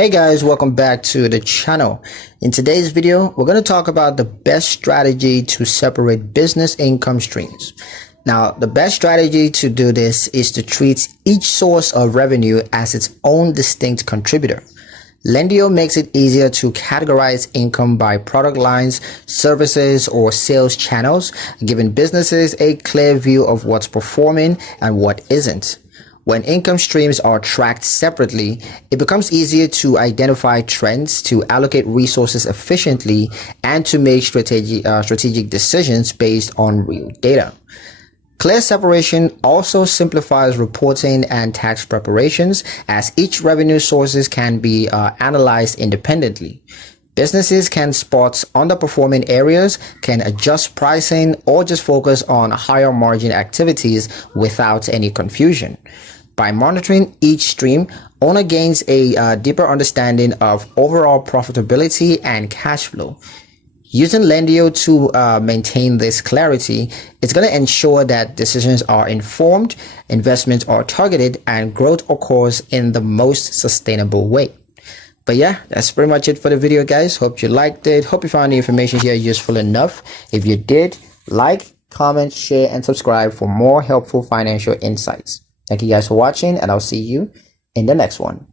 Hey guys, welcome back to the channel. In today's video, we're going to talk about the best strategy to separate business income streams. Now, the best strategy to do this is to treat each source of revenue as its own distinct contributor. Lendio makes it easier to categorize income by product lines, services, or sales channels, giving businesses a clear view of what's performing and what isn't. When income streams are tracked separately, it becomes easier to identify trends, to allocate resources efficiently, and to make strategic decisions based on real data. Clear separation also simplifies reporting and tax preparations, as each revenue sources can be analyzed independently. Businesses can spot underperforming areas, can adjust pricing, or just focus on higher margin activities without any confusion. By monitoring each stream, owner gains a deeper understanding of overall profitability and cash flow. Using Lendio to maintain this clarity, it's going to ensure that decisions are informed, investments are targeted, and growth occurs in the most sustainable way. But yeah, that's pretty much it for the video, guys. Hope you liked it. Hope you found the information here useful enough. If you did, like, comment, share, and subscribe for more helpful financial insights. Thank you guys for watching, and I'll see you in the next one.